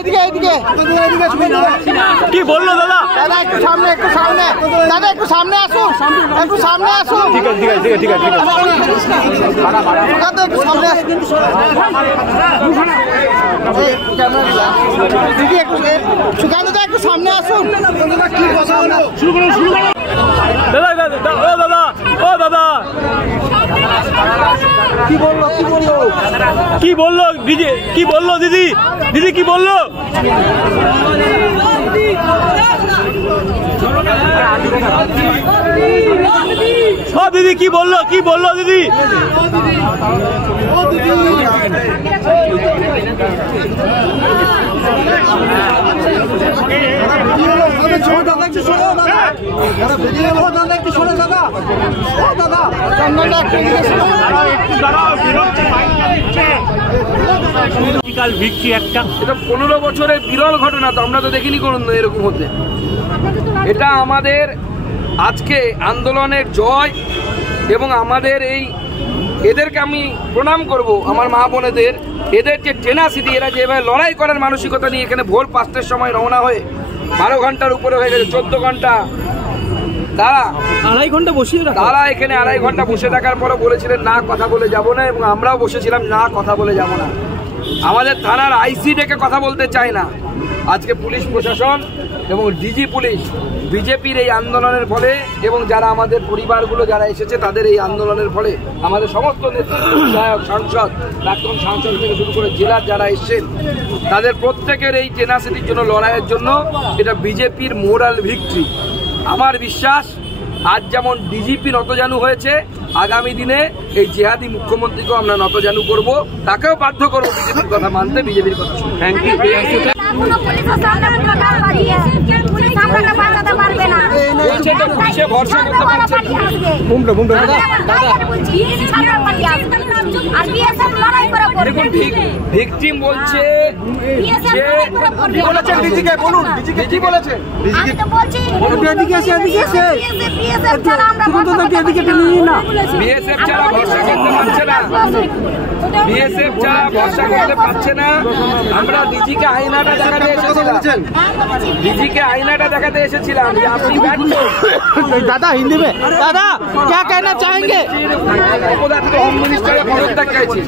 এদিকে এদিকে কি বললো দাদা? দাদা একটু সামনে দাদা একটু সামনে আসুন, একটু সামনে আসুন। ঠিক আছে ঠিক আছে দাদা একটু সামনে আসুন দিদি, একটু সুকান্ত দাদা একটু সামনে আসুন। দাদা দাদা ও দাদা কি বললো দিদি? কি বললো দিদি? দিদি কি বললো? ও দিদি কি বললো? কি বললো দিদি? এটা 15 বছরের বিরল ঘটনা, তো আমরা তো দেখিনি কোনো এরকম হতে। এটা আমাদের আজকে আন্দোলনের জয়, এবং আমাদের এদেরকে আমি প্রণাম করব, আমার মা বোনেদের। এদের যে টেনাসিটি, এরা যেভাবে লড়াই করার মানসিকতা নিয়ে এখানে ভোর 5টার সময় রওনা হয়ে 12 ঘন্টার উপরে হয়ে গেছে, 14 ঘন্টা তারা এখানে 2.5 ঘন্টা বসে থাকার পরও বলেছিলেন না কথা বলে যাব না, এবং আমরাও বসেছিলাম না কথা বলে যাব না। আমাদের থানার আইসি ডেকে কথা বলতে চায় না। আজকে পুলিশ প্রশাসন এবং ডিজি পুলিশ বিজেপির এই আন্দোলনের ফলে, এবং যারা আমাদের পরিবারগুলো যারা এসেছে তাদের এই আন্দোলনের ফলে, আমাদের সমস্ত নেতৃত্ব, বিধায়ক, সাংসদ, প্রাক্তন সাংসদ থেকে শুরু করে জেলার যারা এসেছেন, তাদের প্রত্যেকের এই টেনাসিটির জন্য, লড়াইয়ের জন্য এটা বিজেপির মোরাল ভিক্টরি। আমার বিশ্বাস আজ যেমন ডিজিপি নতজানু হয়েছে, আগামী দিনে এই জেহাদি মুখ্যমন্ত্রীকেও আমরা নতজানু করব, তাকেও বাধ্য করবো বিজেপির কথা মানতে, বিজেপির কথা শুনতে। Thank you. ভরসা করতে পারছেন দেখুন, ভিকটিম বলছে বিএসএফ ছাড়া ভরসা করতে পারছে না, বিএসএফ ছাড়া ভরসা করতে পারছে না। আমরা ডিজিকে আয়নাটা দেখাতে এসেছিলাম, যে আপনি ব্যর্থ। दादा हिंदी में दादा क्या कहना चाहेंगे? होम मिनिस्टर पदत्याग चाइছি।